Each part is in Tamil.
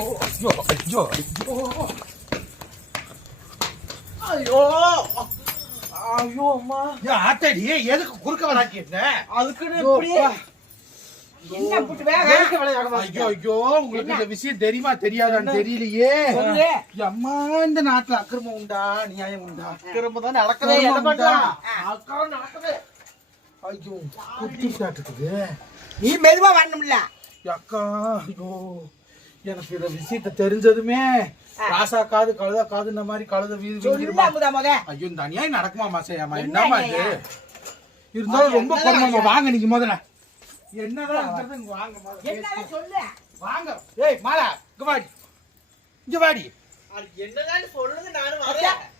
ஐயோ. ஐயோ ஐயோ ஐயோ அம்மா. ஏன் ஆத்தாடி எதுக்கு குறுக்க வராக்கிட்ட அதுக்குன்னு இப்படி என்ன புட்டு வேக எதுக்கு விளையாட ஐயோ ஐயோ உங்களுக்கு இந்த விஷயம் தெரியுமா தெரியாதான்னு தெரியலையே. அம்மா இந்த நாட்டுல அக்கிரமம் உண்டா நியாயம் உண்டா? திரும்ப தான் நடக்குதே என்ன அக்கிரமம் நடக்குது. ஐயோ குத்தி சாட்டுக்குது. நீ மெதுவா வரணும்ல. அக்கா ஐயோ. எனக்கு இந்த விஷயத்த தெரிஞ்சதுமே ராசா காது கழுதா காது இந்த மாதிரி கழுத வீதி ஐயோ இந்த அநியாயம் நடக்குமா மாசையாமா என்ன என்னமா இது? இருந்தாலும் ரொம்ப பொறுமாமா? வாங்க நீங்க முதல்ல. என்னதான் வாங்க வாங்க. ஏய் மாலா இங்க வாடி. இங்க வாடி. என்னதான் சொல்லுங்க நானும்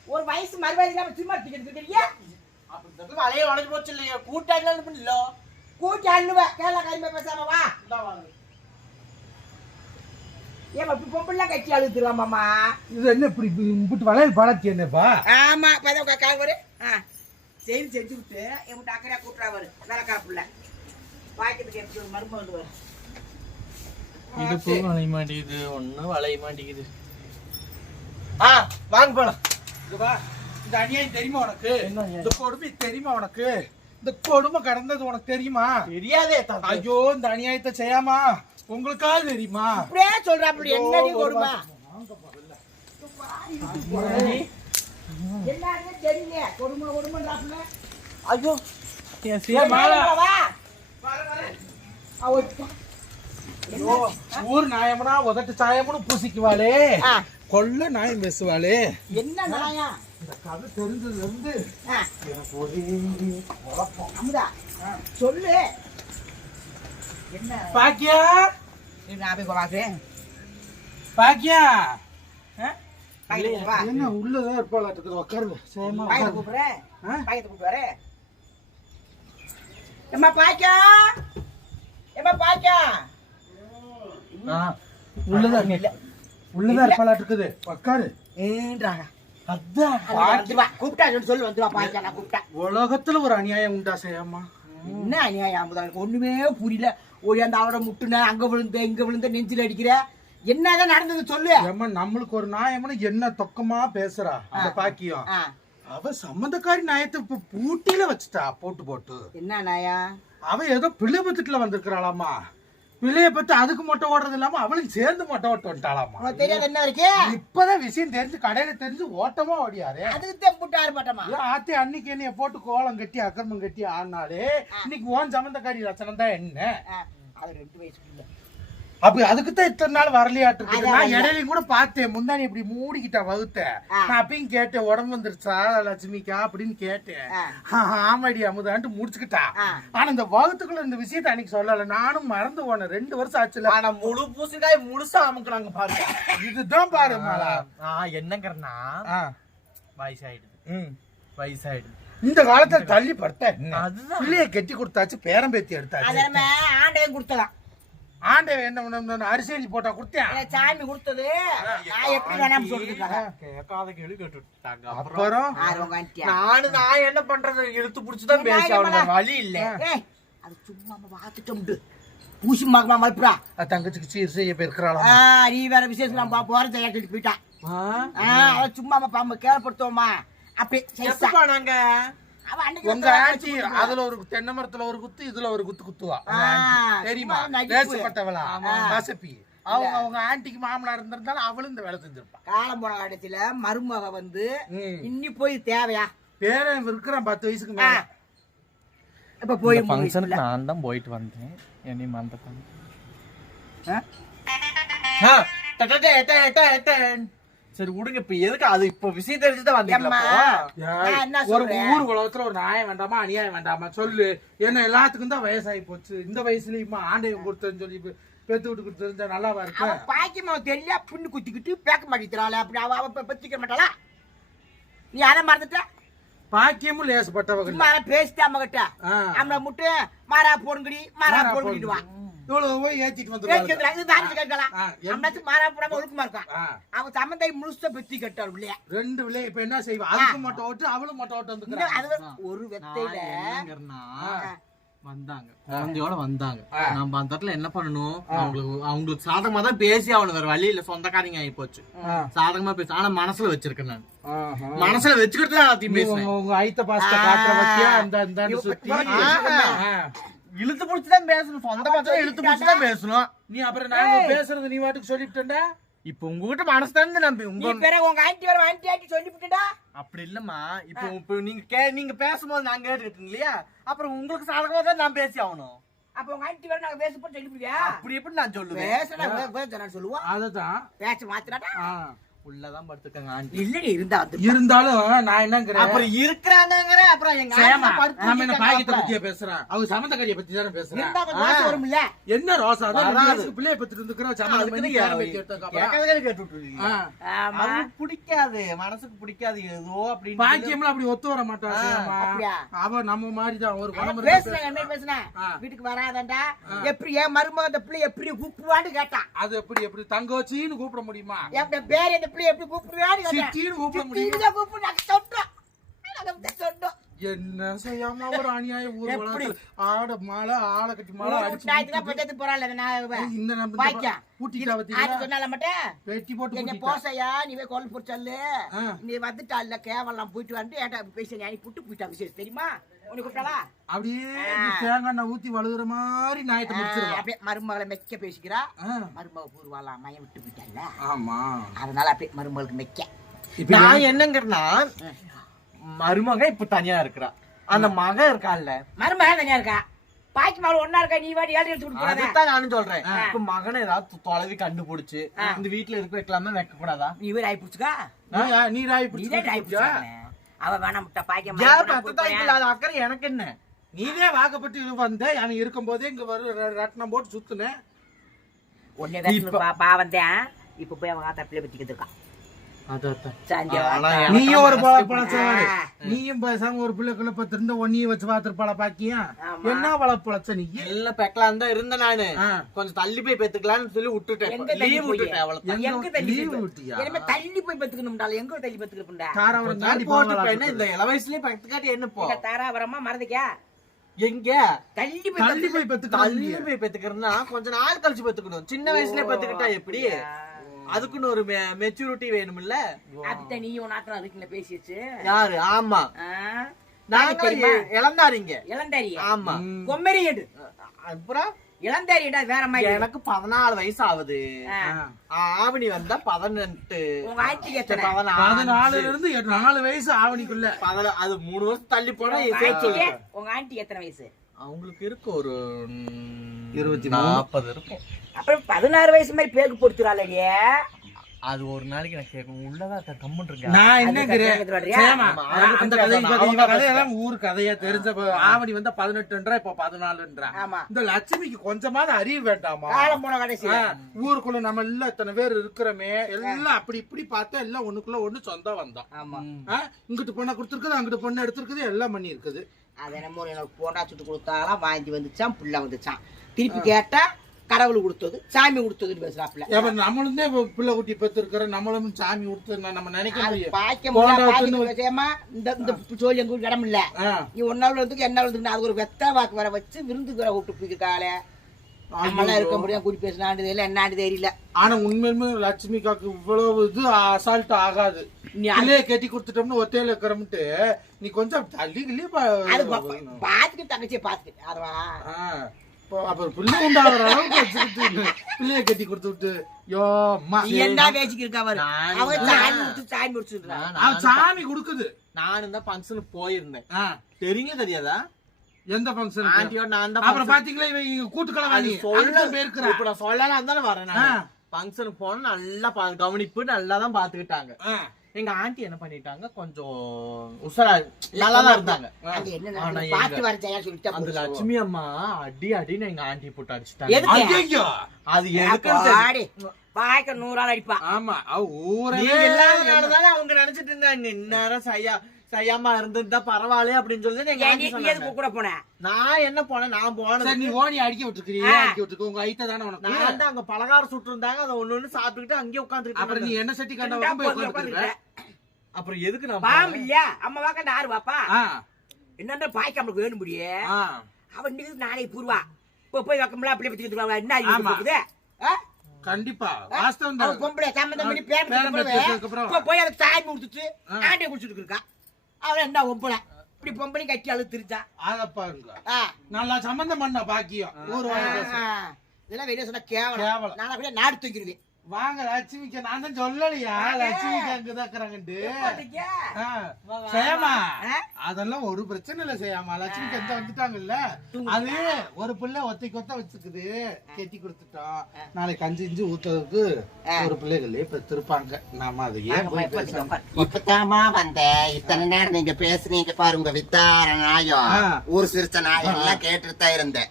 ஒரு வயசு மறுவாதி இல்லாம சும்மா டிக்கெட் தெரியல அப்படி வளைய உடஞ்சு போச்சு இல்லையா. கூட்டாங்க இல்ல கூட்டி அள்ளுவ கேரளா கைமை பேசாம வா. ஏன் அப்படி பொம்பளை கட்சி அழுத்துலாமாமா இது என்ன இப்படி இப்படி வளையல் பழத்தி என்னப்பா? ஆமா பதவி காக்கா ஆ சரி செஞ்சு விட்டு என் அக்கறையா கூட்டுறா வரு வேலைக்கார புள்ள வாய்க்கிறதுக்கு எப்படி ஒரு மருமக வந்து வரு வளைய மாட்டேங்குது ஒண்ணும் வளைய மாட்டேங்குது ஆ வாங்க போலாம். இந்த அநியாயம் தெரியுமா உனக்கு? இந்த கொடுமை தெரியுமா உனக்கு? இந்த கொடுமை கடந்தது உனக்கு தெரியுமா? தெரியாதே ஐயோ இந்த அநியாயத்தை செய்யாமா உங்களுக்காக தெரியுமா? அப்படியே சொல்ற அப்படி என்னடி கொடுமை? கொடுமைன்றாப்புல. ஐயோ. ஐயோ, ஊர் நாயம்னா உதட்டு சாயம்னு பூசிக்குவாளே. கொல்ல நாயம் பேசுவாளே. என்ன நாயா? இந்த கதை தெரிஞ்சதுல இருந்து ஆ, எனக்கு ஒரே குழப்பம். அமுதா சொல்லு. என்ன? பாக்கியா? நான் போய் பாக்குறேன் பாக்கியா? என்ன உள்ளதான் இருப்பாளா இருக்குது உட்காருங்க சேமா. கூப்பிடுறேன் வரேன் ஏம்மா பாய்க்கா ஏம்மா பாய்க்கா ஆ, உள்ளதான். இல்ல. உள்ளதான் இருப்பாளா இருக்குது. உட்காரு ஏன்றாங்க? அதான். கூப்பிட்டா சொல்லு, நான் கூப்பிட்டேன் உலகத்துல ஒரு அநியாயம் உண்டா செய்யாமா என்ன அநியாயம்? அமுதா எனக்கு ஒண்ணுமே புரியல. ஓடி அந்த அவட முட்டுன அங்க விழுந்த இங்க விழுந்த நெஞ்சில அடிக்கிற. என்னதான் நடந்தது சொல்லு. ஏம்மா நம்மளுக்கு ஒரு நாயம்னு என்ன தொக்கமா பேசுறா அந்த பாக்கியம்? அவ சம்மந்தக்காரி நாயத்தை இப்ப பூட்டியில வச்சுட்டா போட்டு போட்டு. என்ன நாயா அவ ஏதோ பிள்ளை பத்துட்டுல வந்திருக்கிறாளாமா பிள்ளைய பத்தி அதுக்கு மொட்டை ஓடுறது இல்லாம அவளும் சேர்ந்து மொட்டை ஓட்டு வந்துட்டாளாமா தெரியாது என்ன வரைக்கும் இப்பதான் விஷயம் தெரிஞ்சு கடையில தெரிஞ்சு ஓட்டமா ஓடியாரு. அதுக்கு தான் புட்டு ஆர்ப்பாட்டமா? ஆத்தி அன்னைக்கு என்னைய போட்டு கோலம் கட்டி அக்கிரமம் கட்டி ஆனாலே இன்னைக்கு ஓன் சம்மந்தக்காரி லட்சணம் தான் என்ன அது ரெண்டு வயசுக்குள்ள. அப்ப அதுக்கு தான் இத்தனை நாள் வரலையாட்டு நான். இடையிலையும் கூட பார்த்தேன். முந்தானி இப்படி மூடிக்கிட்ட வகுத்த. நான் அப்பயும் கேட்டேன் உடம்பு வந்துருச்சா லட்சுமிக்கா? அப்படின்னு கேட்டேன். ஆமாடி அமுதான்ட்டு முடிச்சுக்கிட்டா. ஆனா இந்த வகுத்துக்குள்ள இந்த விஷயத்தை அன்னைக்கு சொல்லல. நானும் மறந்து போனேன். ரெண்டு வருஷம் ஆச்சுல ஆனா முழு பூசணிக்காய் முழுசா அமுக்குறாங்க பாருங்க. இதுதான் பாரு மாலா. என்னங்கிறனா. வயசாயிடுது. ம். வயசாயிடுது. இந்த காலத்துல தள்ளி படுத்த அதுதான். பிள்ளைய கட்டி கொடுத்தாச்சு பேரம் பேத்தி எடுத்தாச்சு ஆண்டையும் கொடுத்தலாம். ஆண்டவன் என்ன பண்ண அரிசி எழுதி போட்டா கொடுத்தேன் சாமி கொடுத்தது. நான் எப்படி வேணாம் சொல்லிருக்காங்க கேட்காத கேள்வி கேட்டு விட்டாங்க அப்புறம்? நானு நான் என்ன பண்றது? இழுத்து புடிச்சுதான் பேசி அவனுக்கு? வழி இல்ல. ஏய் அது சும்மா பார்த்துட்டோம் பூசி மாக்கமா மறுப்புறா? தங்கச்சிக்கு சீர் செய்ய போயிருக்கிறாளா ஆ நீ வேற விசேஷம் நான் போற தயாரிட்டு போயிட்டான் ஆ? அவ சும்மா பாம்பு கேள்விப்படுத்துவோமா அப்படி நாங்க? உங்க ஆட்சி அதுல ஒரு தென்னை மரத்துல ஒரு குத்து இதுல ஒரு குத்து குத்துவா. தெரியுமா. தேசப்பட்டவளா கசப்பி அவங்க அவங்க ஆண்டிக்கு மாமனார் இருந்திருந்தாலும் அவளும் இந்த வேலை செஞ்சிருப்பா. காலம் போன இடத்துல மருமக வந்து. இன்னி போய் தேவையா? பேரன் இருக்கிறான் பத்து வயசுக்கு மேல. இப்ப போய் ஃபங்க்ஷனுக்கு. நான் தான் போயிட்டு வந்தேன். என்னையும் மறந்துட்டாங்க. ஆ? சரி விடுங்க. இப்ப எதுக்கு? அது இப்ப விஷயம் தெரிஞ்சுதான் வந்தீங்களா ஒரு? ஊர் உலகத்துல ஒரு நியாயம் வேண்டாமா? அநியாயம் வேண்டாமா? சொல்லு. ஏன்னா எல்லாத்துக்கும் தான் வயசாகி போச்சு. இந்த வயசுலயுமா ஆண்டையும் கொடுத்தேன்னு சொல்லி பெ- பெத்து விட்டு கொடுத்துருந்தா நல்லாவா இருக்கு? பாக்கியமா தெரியல புண்ணு குத்திக்கிட்டு பேக்க மாட்டேங்கிறாள் அப்படி அவ அவ பத்திக்க மாட்டாளா? நீ அதை மறந்துட்ட? பாக்கியமும் லேசப்பட்டவங்க பேசிட்டு அம்மா கிட்ட ஆ. நம்மள முட்டு மாறா போடுங்கடி மாறா வா இவ்வளவு போய் ஏத்திட்டு? வந்துருவாங்க மாறா போடாம ஒழுக்கமா இருக்கான் ஆ. அவன் சம்மந்தை முழுசா பெத்தி கட்டாள் இல்லையா ரெண்டு விலை இப்ப என்ன செய்வா? அதுக்கு மட்டும் ஓட்டு அவளும் மட்டும் ஓட்டு அது ஒரு வெத்தையில வந்தாங்க. குழந்தையோட வந்தாங்க. ஆ. நம்ம அந்த இடத்துல என்ன பண்ணணும்? அவங்களுக்கு அவங்களுக்கு சாதகமா தான் பேசி அவனு வேற வழி இல்ல. சொந்தக்காரங்க ஆகி போச்சு. சாதகமா பேச ஆனா மனசுல வச்சிருக்கேன் நான். மனசுல வச்சுக்கிட்டு தான் எல்லாத்தையும் நீ பேசுறேன் உங்க உங்க ஐத்த பாஸ்த காட்டுற பத்தியா அந்த இந்த சுத்தி. இழுத்து புடிச்சுதான் பேசணும். சொந்த பத்திரம் இழுத்து புடிச்சுதான் பேசணும். நீ அப்புறம் நாங்க பேசுறது நீ வாட்டுக்கு சொல்லிட்டேன்டா இப்ப உங்ககிட்ட மனசு தான் நம்பி உங்க பிறகு உங்க ஆண்டி வர ஆண்டி ஆண்டி சொல்லிவிட்டுடா அப்படி இல்லம்மா. இப்போ இப்போ நீங்க கே நீங்க பேசும்போது நான் கேட்டுக்கிட்டு இல்லையா? அப்புறம் உங்களுக்கு சாதகமா தான் நான் பேசி ஆகணும். அப்ப உங்க ஆண்டி வர நாங்க பேச போட்டு சொல்லிவிடுவியா? அப்படி எப்படி நான் சொல்லுவேன்? பேசுறா பேச சொல்லுவோம் அததான். பேச மாத்திராடா ஆ. உள்ளதான் படுத்துக்கங்க ஆண்டி. இல்லடி இருந்தா வந்து இருந்தாலும் நான் என்னங்கிறேன்? அப்புறம் இருக்கிறாங்கிற அப்புறம் எங்க நம்ம என்ன பாக்கியத்தை. பத்தியா பேசுறேன்? அவங்க சமந்தக்காரிய பத்தி தானே பேசுறேன். இருந்தா வரும்ல? என்ன ரோசா? வயசுக்கு பிள்ளைய பத்திட்டு பண்ணி பேத்தி. ஆமா. அவனுக்கு பிடிக்காது மனசுக்கு பிடிக்காது ஏதோ அப்படின்னு. சொல்லி- பாக்கியம்லாம் அப்படி ஒத்து வர மாட்டா ஆ, சேமா. அப்படியா? அவ நம்ம மாதிரி தான் ஒரு குணம் பேசுனேன் என்ன பேசுனேன் ஆ. வீட்டுக்கு வராதண்டா? எப்படி என் மருமக அந்த பிள்ளை எப்படி கூப்பிடுவான்னு கேட்டான் அது எப்படி எப்படி? தங்கச்சின்னு கூப்பிட முடியுமா? என் பேர் இந்த எப்படி கூப்பிடுவான்னு கேட்டான். சித்தின்னு கூப்பிட முடியுமா? சித்தின்னு கூப்பிடு நாங்க சொன்னோம் நாங்க வந்து சொன்னோம் என்ன செய்யாம ஒரு அநியாயம் ஊர் எப்படி? உலகத்துல? ஆட மாலை ஆளை கட்டி மாலை அடிச்சு போறான்ல நான் இந்த நம்ம பாய்க்கா. கூட்டிட்டா பத்தீங்களா சொன்னால மட்டும்? வெட்டி போட்டு என்ன. போசையா? நீ போய் கொல் பொறிச்சல்லு ஆ. நீ வந்துட்டால கேவலாம் போயிட்டு வந்து ஏன்டா பேசி நீ புட்டு போயிட்டா விசேஷம் தெரியுமா? அப்படியே தேங்காய் ஊத்தி வழுகுற மாதிரி நாயத்தை முடிச்சிருவா. அப்படியே மருமகளை மெக்க பேசிக்கிறா. மருமக பூர்வாலாம் மயம் விட்டு போயிட்டால ஆமா. அதனால அப்படியே மருமகளுக்கு மெக்க. இப்ப நான் என்னங்கிறனா மருமக இப்ப தனியா இருக்கிறா. அந்த மக இருக்கான்ல மருமக தனியா இருக்கா? பாக்கி மகள் ஒன்னா இருக்கா? நீ வாடி ஏழு எடுத்து கொடுக்க அதுதான் நானும் சொல்றேன். இப்ப மகனை ஏதாவது தொலைவி கண்டுபிடிச்சு இந்த வீட்டுல இருக்க வைக்கலாமே வைக்க கூடாதா நீ ஆயி பிடிச்சுக்கா. நீ- ராய் பிடிச்சு? அவ வேணாம் முட்டை இல்லாத அக்கறை எனக்கு என்ன? நீதே வாக்கப்பட்டு இது வந்த அவன் இருக்கும்போதே இங்க வரும் ர- ரத்னம் போட்டு சுத்துனேன் ஒன்னே கட்டு பாவம் தான். இப்ப போய் அவங்க ஆத்தா பிள்ளை பத்திக்கிட்டு இருக்கான். நீயும் ஒரு பேசாம ஒரு பிள்ளை கிள்ள பத்து இருந்த ஒன்னையும் வச்சு பாத்துருப்பாள பாக்கியா. என்ன பழ பழச்ச நீ? எல்லாம் பெக்கலாம் தான் இருந்தேன் நானு. கொஞ்சம் தள்ளி போய் பெத்துக்கலாம்னு சொல்லி விட்டுட்டேன். லீவ் போய்? விட்டுட்டேன் அவ்வளவு போய்? விட்டியா? இனிமே தள்ளி போய் பத்துக்கணும்டா எங்க தள்ளி பத்துக்கணும்டா காரவரம் தாண்டி இந்த இள வயசுலயே பெத்துக்காட்டி என்ன போ? தாராபுரமா மறந்துக்கா எங்க? தள்ளி போய் தள்ளி போய் பத்துக்கலாம் தள்ளி போய் பெத்துக்கிறதுனா கொஞ்ச நாள் கழிச்சு பெத்துக்கணும். சின்ன வயசுல பெத்துக்கிட்டா எப்படி? அதுக்குன்னு ஒரு மெச்சூரிட்டி வேணும்ல? அதுதான் நீ உனாத்திரம் அதுக்குள்ள பேசிடுச்சு யாரு? ஆமா. நாங்க இளந்தாரிங்க. இளந்தாரி. ஆமா. கொம்மரியடு அப்புறம்? இளந்தாரிடா வேற மாதிரி. எனக்கு பதினாலு வயசு ஆகுது ஆ. ஆவணி வந்தா பதினெட்டு. பதினாலுல இருந்து நாலு வயசு ஆவணிக்குள்ள. பதின- அது மூணு வருஷம் தள்ளி போனா உங்க ஆண்டி எத்தனை வயசு? அவங்களுக்கு இருக்கு ஒரு இருபத்தி. நாற்பது இருக்கும். அப்புறம் பதினாறு வயசு மாதிரி பேருக்கு பொறுத்துறாளே அது ஒரு நாளைக்கு நான் கேட்கணும். உள்ளதான் கம்மன் இருக்கா நான் என்னங்கிறேன் ஊர் கதையா தெரிஞ்ச ஆவணி வந்தா பதினெட்டுன்றா இப்ப பதினாலுன்றா. ஆமா. இந்த லட்சுமிக்கு கொஞ்சமாவது அறிவு வேண்டாமா? காலம் போன கடைசி. ஊருக்குள்ள நம்ம எல்லாம் இத்தனை பேர் இருக்கிறோமே. எல்லாம் அப்படி இப்படி பார்த்தா எல்லாம் ஒண்ணுக்குள்ள ஒண்ணு சொந்தம் வந்தோம் ஆமா. இங்கிட்டு பொண்ணை கொடுத்துருக்குது அங்கிட்டு பொண்ணு எடுத்திருக்குது எல்லாம் பண்ணி இருக்குது அது என்னமோ எனக்கு போண்டா சுட்டு கொடுத்தாலாம் வாங்கி வந்துச்சான் புள்ள வந்துச்சான் திருப்பி கேட்டா கடவுள் கொடுத்தது சாமி கொடுத்ததுன்னு பேசுறாப்புல. நம்மளும் தான் பிள்ளை குட்டி பெத்து இருக்கிற நம்மளும் சாமி கொடுத்து நம்ம நினைக்க அது முடியும். பாய்க்க போண்டா முடியல தின்னு- பாய்க்க விஷயமா இந்த இந்த சோழி எங்க இடம் இல்ல நீ ஒன்னாள் வந்து என்ன வந்து அது ஒரு வெத்த வாக்கு வர வச்சு விருந்துக்கு வர கூப்பிட்டு போயிருக்காளே. நம்மளாம் இருக்க முடியும் கூட்டி பேசினாண்டு தெரியல என்னாண்டு தெரியல. ஆனா உண்மையுமே லட்சுமி காக்கு இவ்வளவு இது அசால்ட் ஆகாது. நீ பிள்ளைய கட்டி கொடுத்துட்டோம்னு ஒத்தையில இருக்கிறோம்ட்டு நீ கொஞ்சம் தள்ளி கிள்ளி பாத்துக்கிட்டு தங்கச்சியை பாத்துக்கிட்டு அதுவா அப்புறம் பிள்ளை உண்டாகிற அளவுக்கு வச்சுக்கிட்டு பிள்ளைய கட்டி கொடுத்து விட்டு யோ அம்மா. நீ என்ன பேசிக்கிட்டு இருக்கா பாரு. சாமி சாமி முடிச்சுடுறா அவன் சாமி கொடுக்குது. நான் தான் ஃபங்க்ஷனுக்கு போயிருந்தேன். தெரியுங்க தெரியாதா எந்த ஃபங்க்ஷன் ஆண்டியோட நான் தான் அப்புறம் பாத்தீங்களா இவன் இங்க கூட்டுக்களம் வாங்கி சொல்ல. போயிருக்கிறா இப்ப நான் சொல்லலாம் தானே வரேன் ஃபங்க்ஷனுக்கு போனா நல்லா பா- கவனிப்பு நல்லா தான் பாத்துக்கிட்டாங்க எங்க ஆண்டி என்ன பண்ணிட்டாங்க? கொஞ்சம் உசரா நல்லா தான் இருந்தாங்க. அந்த. லட்சுமி அம்மா அடி அடின்னு எங்க ஆண்டி போட்டு அடிச்சுட்டாங்க. எதுக்கு? அது எதுக்குன்னு பாடி. பாய்க்க நூறாள் அடிப்பான் ஆமா ஊரே இல்லாதனாலதானே அவங்க நினைச்சிட்டு இருந்தாங்க இந்நேரம் சையா சையாமா இருந்திருந்தா பரவாயில்ல அப்படின்னு சொல்லி எங்க ஏன் ஆண்டி நீ சொன்னாங்க. எதுக்கு கூட போன? நான் என்ன போனேன்? நான் போனது நீ ஓனி அடிக்க விட்டுருக்கிறியா ஆ. அடிக்க விட்டுருக்கு உங்க ஐத்த தானே உனக்கு? நான் தான் அங்க பலகாரம் சுட்டு இருந்தாங்க அதை ஒண்ணு ஒண்ணு சாப்பிட்டுக்கிட்டு அங்கேயே உட்காந்துட்டு அப்புறம் நீ என்ன சட்டி கண்ட உட்காந்துருக்க உட்காந்துருக்க. அப்புறம் எதுக்கு நான் பாம் போனேன்? இல்லையா? அம்மா வாக்கண்ட ஆறு வாப்பா? ஆ. என்னன்னா பாய்க்க நம்மளுக்கு வேணும் முடியே? அவன் இன்னைக்கு நாளைக்கு பூர்வா. இப்போ போய் வைக்கமுல அப்படி பத்தி என்ன அறிவு ஆமா. இருக்குது? ஆ? கண்டிப்பா. வாஸ்தவம் பொம்பளை சம்மந்தம் பண்ணி பேரம் போய் அதுக்கு சாமி கொடுத்துட்டு ஆ. ஆண்டைய குடிச்சிட்டு இருக்கா அவன் என்ன பொம்பளை இப்படி பொம்பளை கட்டி அழுத்திருச்சா? அத பாருங்க. நல்லா சம்பந்தம் பண்ண பாக்கியம். ஆ. இதெல்லாம் வெளியே சொன்னா கேவலம். நான் அப்படியே நாடு தூக்கிடுவேன். வாங்க லட்சுமிக்கு நான் தான் சொல்லலையா? லட்சுமிக்கு அங்கதான் சேமா? அதெல்லாம் ஒரு பிரச்சனை இல்ல சேமா. லட்சுமிக்கு எந்த வந்துட்டாங்கல்ல? அது ஒரு பிள்ளை ஒத்தை கொத்த வச்சுக்குது கெட்டி கொடுத்துட்டோம். நாளைக்கு கஞ்சி இஞ்சி ஊத்துறதுக்கு ஒரு பிள்ளைகளே பெற்றிருப்பாங்க நாம அதை ஏன் இப்பதாம்மா வந்தேன். இத்தனை நேரம் நீங்க பேசுனீங்க பாரு உங்க வித்தார நாயம். ஊர் சிரிச்ச நாயம் எல்லாம் கேட்டுட்டு தான் இருந்தேன்?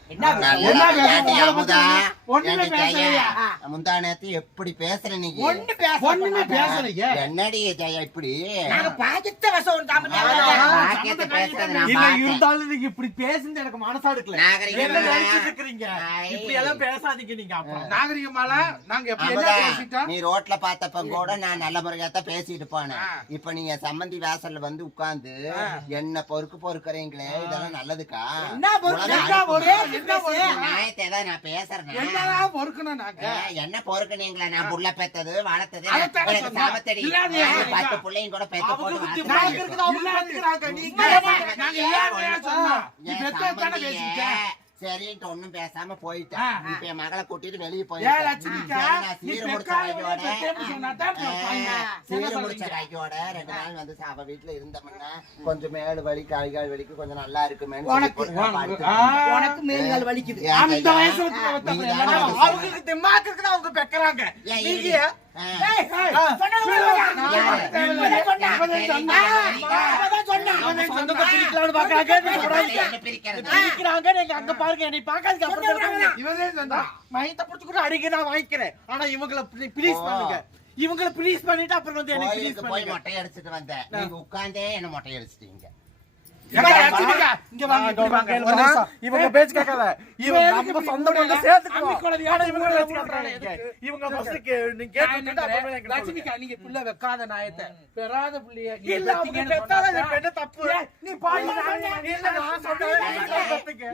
முந்தா நேத்து எப்படி பேசுற நீங்க? ஒண்ணு பேச ஒண்ணுமே பேசலையே. என்னடி ஜெயா இப்படி? நாங்க பாக்கித்த வசம் ஒரு பேசுறது நான் இல்ல. இருந்தாலும் நீங்க இப்படி பேசுறது எனக்கு மனசா எடுக்கல. நாகரிகமா? என்ன நினைச்சிட்டு. இப்படி எல்லாம் பேசாதீங்க நீங்க அப்புறம். நாகரிகமால? நாங்க எப்படி என்ன பேசிட்டோம்? நீ ரோட்ல பார்த்தப்ப கூட நான் நல்ல முறையா தான் பேசிட்டு போனேன். இப்ப நீங்க சம்மந்தி வாசல்ல வந்து உட்கார்ந்து என்ன பொறுக்கு பொறுக்குறீங்களே? இதெல்லாம் நல்லதுக்கா? என்ன பொறுக்கு? என்ன? என்ன நான் பேசுறேன். என்னதான் பொறுக்கணும் என்ன பொறுக்குனீங்களா? நான் புள்ள பெத்தது வளர்த்தது எனக்கு. சாபத்தடி? பத்து பிள்ளையும் கூட பெத்து போட்டு அவங்களுக்கு சரின்ட்டு ஒண்ணும் பேசாம போயிட்டேன். இப்ப என் மகளை கூட்டிட்டு வெளியே? கையோட ரெண்டு நாள் வந்து அவ வீட்டுல இருந்தோம்னா கொஞ்சம் மேடு வலி காய்கால் வலிக்கு கொஞ்சம் நல்லா இருக்குமேன்னு உனக்கு, மேல்கால் வலிக்குது. அவங்க பெக்கறாங்க. அங்க பாருங்க. என்னை சொன்னா. மயத்தை பிடிச்சு கூட அடிக்க நான் வாங்கிக்கிறேன். ஆனா இவங்கள ப்ளீஸ் பண்ணுங்க. இவங்கள ப்ளீஸ் பண்ணிட்டு அப்புறம் வந்து எனக்கு ப்ளீஸ் பண்ணுங்க. மொட்டை அடிச்சிட்டு வந்தேன் நீங்க உட்கார்ந்தே என்ன மொட்டை அடிச்சிட்டீங்க இவங்க பேச்சு கேட்காத. இவங்க இவன் நம்ம சொந்த குழந்தையா? ஆனா இவங்க ஃபர்ஸ்ட் நீங்க நான் கேட்டுட்டு என்ன அப்புறமா எனக்கு சொல்லுங்க. லட்சுமிக்கா, நீங்க புள்ள வைக்காத நாயத்தை. பெறாத புள்ளைய பெண்ண தப்பு? நீ இல்ல, நான் சொல்றேன்.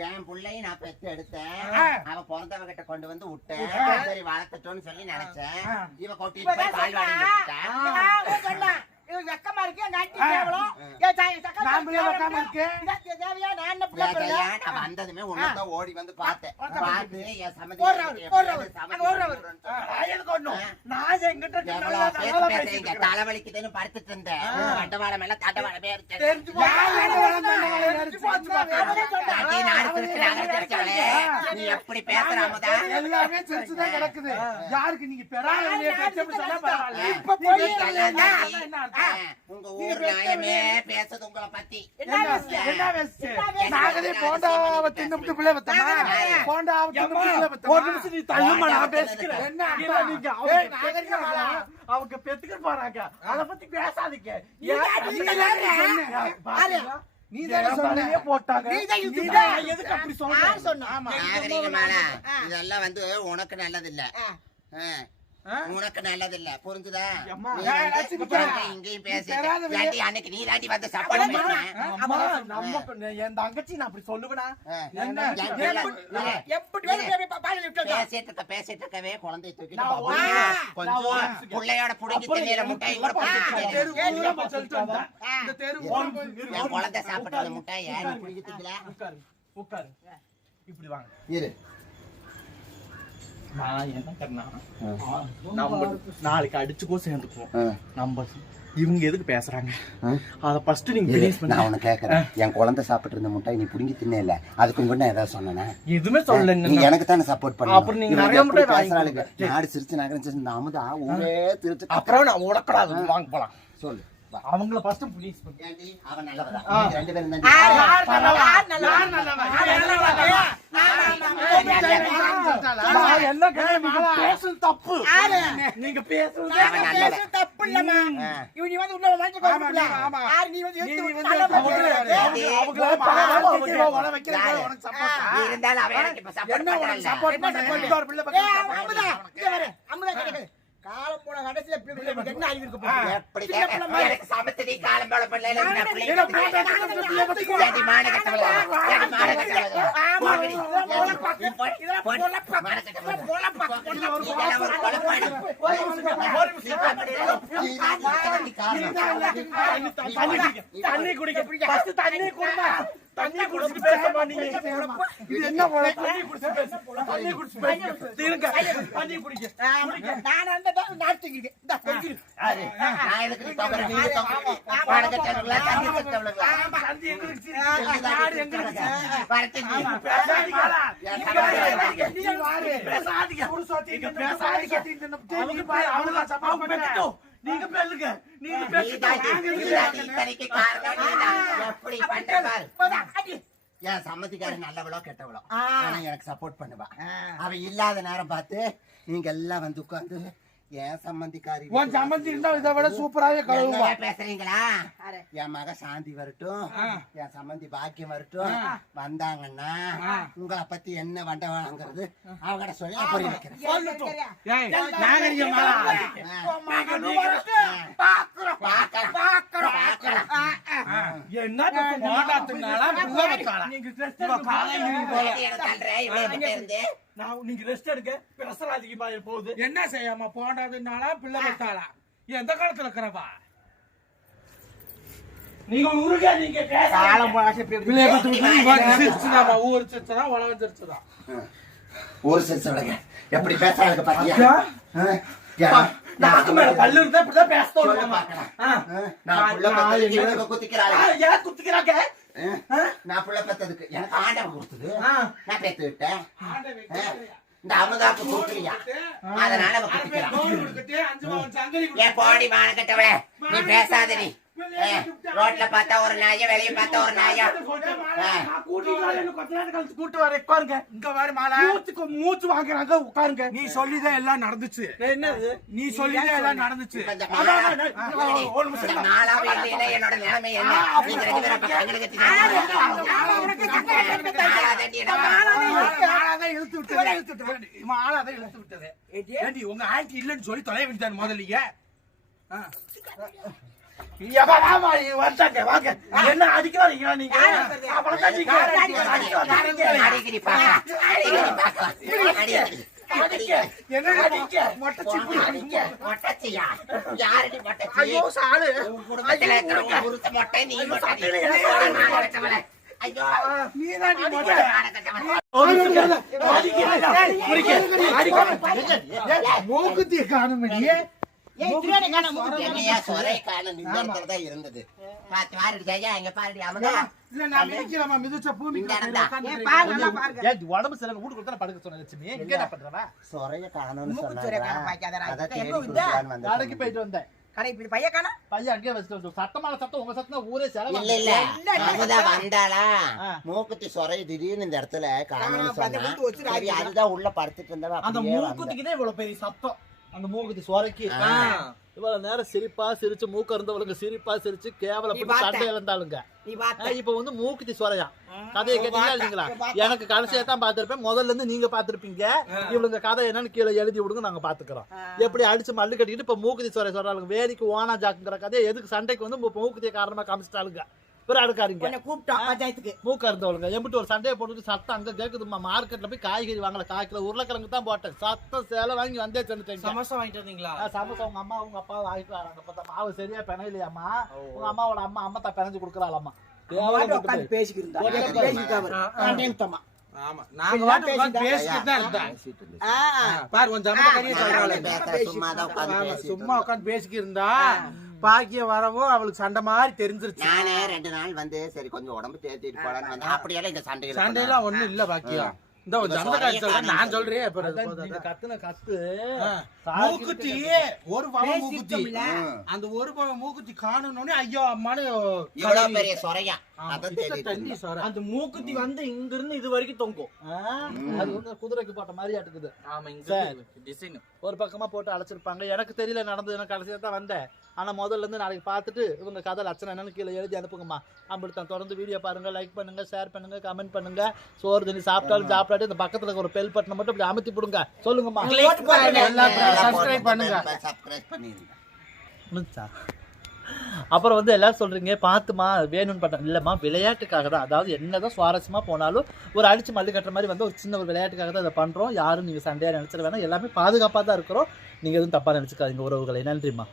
என் பிள்ளையும் நான் பெத்து எடுத்தேன். அவ பிறந்தவ கிட்ட கொண்டு வந்து விட்டேன். சரி வளர்த்துட்டோம்னு சொல்லி நினைச்சேன். இவ கொட்டிட்டு போய் பால் வச்சுட்டேன் நான் சொன்னா. இவன் வெக்கமா இருக்கு, எங்க ஆண்டி ஆ. கேவலம். ஏன் தாய் சக்கரை நான் பிள்ளை வைக்காம இருக்கேன். இதான் தேவையா? நான் என்ன பிள்ளை பிள்ளை? ஏன் நான் வந்ததுமே ஒண்ணுதான் ஓடி வந்து பார்த்தேன் பார்த்து என் அங்க ஓடுறவரு. எனக்கு ஒண்ணும். நான் எங்கிட்ட பேசுறீங்க. தலைவலிக்குதுன்னு படுத்துட்டு இருந்தேன் தண்டவாளம் மேல தண்டவாளமே இருக்கு தெரிஞ்சு நீ எப்படி பேசுற அமுதா எல்லாமே செஞ்சுதான் கிடக்குது யாருக்கு நீங்க பரவாயில்ல. இப்ப போய் என்ன? உங்க ஊர் நாயமே பேசுது உங்களை பத்தி என்ன வேஸ்ட்? நாங்களே போண்டாவை பிள்ளை பெத்தோமா? போண்டாவை பிள்ளை பெத்தோமா? ஒரு நிமிஷம் நீ தள்ளுமா, நான். என்ன? நீங்க அவங்க பெத்துக்க. போறாங்க. அதை பத்தி பேசாதீங்க நீ தானே சொன்ன. போட்டாங்க நீ தான். எதுக்கு அப்படி சொன்னா? இதெல்லாம் வந்து உனக்கு நல்லது இல்ல? உனக்கு நல்லது இல்ல புரிஞ்சுதா? இங்கேயும் பேசி அன்னைக்கு நீ தாண்டி வந்து நம்ம என் தங்கச்சி நான் அப்படி சொல்லுவேனா. பேசிட்டு இருக்க பேசிட்டு இருக்கவே குழந்தைய. ஒரு- கொஞ்சம் பிள்ளையோட புடுங்கி என் முட்டாய் என் குழந்தை சாப்பிட்ட உட்காரு, முட்டாயை. புடுங்கி திங்கல? உட்காரு. உட்காரு. இப்படி வாங்க. இரு. நான் என்ன கண்ணா நம்ம நாளைக்கு அடிச்சுக்கோ சேர்ந்துக்குவோம். நம்ம இவங்க எதுக்கு பேசுறாங்க? அத ஃபர்ஸ்ட் நீங்க நான் பண்ணி உனக்கு கேக்குறேன் என் குழந்தை சாப்பிட்டு இருந்த முட்டாய் நீ புடுங்கி தின்னல அதுக்கு கூட நான் ஏதாவது சொன்னேனா? எதுவுமே சொல்லல நீ எனக்கு தானே சப்போர்ட் பண்ண அப்புறம் நீங்க நிறைய முறை வாங்கி நாடு சிரிச்சு இந்த அமுதா ஊரே திருச்சு அப்புறம் நான் உடக்கூடாது வாங்க போலாம். சொல்லு. அவங்கள ஃபர்ஸ்ட் பண்ணி? அவன் ரெண்டு பேரும் தான் யார் நல்லவா? யார் நல்லவா? யார் நல்லவா? யார் நல்லவா? நான் நான் நான் நான் என்ன பேசுறது தப்பு? நீங்க பேசுறது தப்பு. இவன் வந்து உள்ள ஆமா, கொடுக்கல. ஆமா. யார் நீ வந்து நீ வந்து அவங்க? உனக்கு? நீ அவன் எனக்கு என்ன உனக்கு பிள்ளை கிடையாது. காலம் போன கடைசியில பிள்ளை என்ன அறிவு இருக்க. எனக்கு சமத்தடி காலம் போல என்ன பிள்ளை. தண்ணி குடிக்க. தண்ணி குடிக்க. First தண்ணி குடிமா. தண்ணி குடிச்சு பேசமா நீங்க. இது என்ன? தண்ணி குடிச்சு பேசு. தண்ணி குடிச்சு பேசு. தீருங்க. தண்ணி குடிக்க. நான் அந்த தான் நாட்டுக்கிறேன். இந்தா, தொங்கிரு. யாரு? நான் எதுக்கு நீ தொங்குற? நீ தொங்குற. மானகட்டவளா, தண்ணி குடிச்சவளா? ஆமா, தண்ணி எங்க இருக்கு? யாரு எங்க இருக்கு? வரட்டுங்க. பேசாதீங்க. நீங்க. அவங்க பாரு, அவங்க. நீங்க பேசுங்க. நீங்க பேசுங்க. எப்படி பண்ற பாரு. அடி. என் சம்மதிக்காரன் நல்லவளோ கெட்டவளோ. ஆனா எனக்கு சப்போர்ட் பண்ணுவா அவ இல்லாத நேரம் பார்த்து நீங்க எல்லாம் வந்து உட்கார்ந்து என் சம்மந்திக்காரி உன் சம்மந்தி இருந்தா இதை விட சூப்பராவே கழுவுவா. பேசுறீங்களா. என் மக சாந்தி வரட்டும். என் சம்மந்தி பாக்கியம் வரட்டும். வந்தாங்கன்னா உங்களை பத்தி என்ன வண்டவாங்கிறது அவங்ககிட்ட சொல்லி ஆ. என்ன நான் நீங்க ரெஸ்ட் எடுங்க. பிரசராதிக்கு மாதிரி போகுது. என்ன செய்யாம போண்டாதுனாலா பிள்ளை வச்சாளா எந்த காலத்துல இருக்கிறவா? நீங்க உருக நீங்க பிள்ளைய சிரிச்சுதாமா ஊர் சிரிச்சதா உலகம் சிரிச்சதா ஒரு சிரிச்ச. எப்படி பேசுறாங்க பாத்தியா? நாக்கு மேல பல்லு இருந்தா இப்படிதான் பேச? நான் ஏன் குத்திக்கிறாங்க? நான் புள்ள பெத்ததுக்கு எனக்கு ஆண்டவன் கொடுத்தது. நான் பெத்து விட்டேன்? இந்த அமுதாப்பு கொடுக்கலையா? அதனால ஏன் போடி மானக்கட்டவளே? நீ பேசாத நீ. ரோட்ல பார்த்தா ஒரு நாய வெளிய பார்த்தா ஒரு நாயா? கூட்டு வர உட்காருங்க. இங்க பாரு மாலா. மூச்சுக்கு மூச்சு வாங்குறாங்க உட்காருங்க. நீ சொல்லிதான் எல்லாம் நடந்துச்சு. என்னது? நீ சொல்லிதான் எல்லாம் நடந்துச்சு. என்னோட நிலைமை இழுத்து விட்டது. இழுத்து விட்டது. மாலாதான் இழுத்து விட்டது. ஏண்டி உங்க ஆன்டி இல்லன்னு சொல்லி தொலை விட்டாரு முதல்லயே ஆ. எவனாமா வந்தாங்க, வாங்க. என்ன அடிக்க வரீங்க நீங்க? நீங்க அடிக்க என்ன அடிக்க மொட்டை அடிக்க? மொட்டச்சியா? யாரடி மொட்டச்சி? ஐயோ சாலு. குடும்பத்துல மொட்டை நீ மொட்டை. மூக்குத்திய காணுமடியே இருந்தது. பாத்து எங்க பாருடி அமதா இல்ல நான் மிதிக்கலாமா மிதிச்ச பூமி இங்க இருந்தா. உடம்பு சரியில்லை வீட்டு கொடுத்தா படுக்க சொன்ன லட்சுமி. இங்க என்ன பண்றவா? சொரைய காணோம் கடைக்கு போயிட்டு வந்தேன். கடை இப்படி பையன் காணா பையன் அங்கேயே வச்சுட்டு வந்து சத்தமான சத்தம் உங்க சத்தம் ஊரே செலவு இல்ல இல்ல. வந்தாளா. மூக்குத்தி சொரை திடீர்னு இந்த இடத்துல சரி அதுதான் உள்ள படுத்துட்டு இருந்தவ அந்த இவ்வளவு பெரிய சத்தம். அந்த மூக்குத்தி சொரைக்கு. இவ்வளவு நேரம் சிரிப்பா சிரிச்சு மூக்க இருந்தவளுங்க சிரிப்பா சிரிச்சு கேவலப்பட்டு. சண்டை இழந்தாளுங்க. இப்ப வந்து மூக்குத்தி சொரையா கதையை கேட்டீங்களா இல்லைங்களா. எனக்கு கடைசியா தான் பார்த்திருப்பேன். முதல்ல இருந்து நீங்க பார்த்திருப்பீங்க. இவளுங்க கதை என்னன்னு கீழே எழுதி விடுங்க நாங்க பாத்துக்கிறோம் எப்படி அடிச்சு மல்லு கட்டிக்கிட்டு இப்ப மூக்குத்தி சொரை சொல்றாளுங்க. வேடிக்கு ஓனா ஜாக்குங்கிற கதையை எதுக்கு சண்டைக்கு வந்து மூக்குத்திய காரணமா காமிச்சிட்டாளுங்க. ஒரு அடுக்காருங்க உன்னை கூப்பிட்டோம் பஞ்சாயத்துக்கு. மூக்க இருந்தவளுங்க. எம்பிட்டு ஒரு சண்டையை போட்டுட்டு சத்தம் அங்க கேக்குதுமா மார்க்கெட்ல போய் காய்கறி வாங்கல. கால் கிலோ உருளைக்கிழங்கு தான் போட்டேன். சத்தம் சேலை வாங்கி வந்தே சென்னுட்டேன் சமோசா வாங்கிட்டு வந்தீங்களா? சமோசா உங்க அம்மா உங்க அப்பா வாங்கிட்டு வராங்க. பார்த்தா மாவு சரியா பிணையிலையாம்மா? உங்க அம்மாவோட அம்மா அம்மா தான் பேசிக்கிட்டு போட்டு. நான் நிறுத்தமா. ஆமா. நாங்க வாட்டு தான் பாரு பேச சும்மா உட்கார்ந்து பேசிக்கிட்டு இருந்தா. பாக்கிய வரவும் அவளுக்கு சண்டை மாதிரி தெரிஞ்சிருச்சு. நானே ரெண்டு நாள் வந்து சரி கொஞ்சம் உடம்பு தேத்திட்டு போலான்னு வந்தேன். அப்படியெல்லாம் இங்க சண்டைகள் சண்டையெல்லாம் ஒண்ணும் இல்ல பாக்கியம் இந்த நான் சொல்றேன் இப்ப கத்துன கத்து. ஆ. மூக்குத்தி ஒரு பவன் மூக்குத்தி. அந்த ஒரு பவன் மூக்குத்தி காணணும்னே ஐயோ அம்மானு பெரிய சொரையா. சொர. அந்த மூக்குத்தி வந்து இங்க இருந்து இது வரைக்கும் தொங்கும்? அது வந்து குதிரைக்கு போட்ட மாதிரி ஆட்டுக்குது ஆமா. டிசைன் ஒரு பக்கமா போட்டு அழைச்சிருப்பாங்க. எனக்கு தெரியல நடந்தது எனக்கு கடைசியா தான் வந்தேன். ஆனா முதல்ல இருந்து நாளைக்கு பார்த்துட்டு இவங்க கதை லட்சணம் என்னன்னு கீழே எழுதி அனுப்புங்கம்மா. அப்படித்தான் தொடர்ந்து வீடியோ பாருங்க லைக் பண்ணுங்க ஷேர் பண்ணுங்க கமெண்ட் பண்ணுங்க. சோறு தண்ணி சாப்பிட்டாலும் சாப்பிட்டாலும் அப்படியே இந்த பக்கத்துல இருக்க ஒரு பெல் பட்டனை மட்டும் அப்படி அமுத்தி போடுங்க. சொல்லுங்கம்மா. சப்ஸ்கிரைப் பண்ணுங்க? அப்புறம் வந்து எல்லாரும் சொல்றீங்க பார்த்துமா வேணும்னு பண்ண இல்லைம்மா விளையாட்டுக்காக தான். அதாவது என்னதான் சுவாரஸ்யமா போனாலும் ஒரு அடிச்சு மல்லு கட்டுற மாதிரி வந்து ஒரு சின்ன ஒரு விளையாட்டுக்காக தான் இதை பண்றோம். யாரும் நீங்க சண்டையா நினைச்சிட வேணாம். எல்லாமே பாதுகாப்பா தான் இருக்கிறோம். நீங்க எதுவும் தப்பா நினைச்சுக்காதீங்க உறவுகளை. நன்றிம்மா.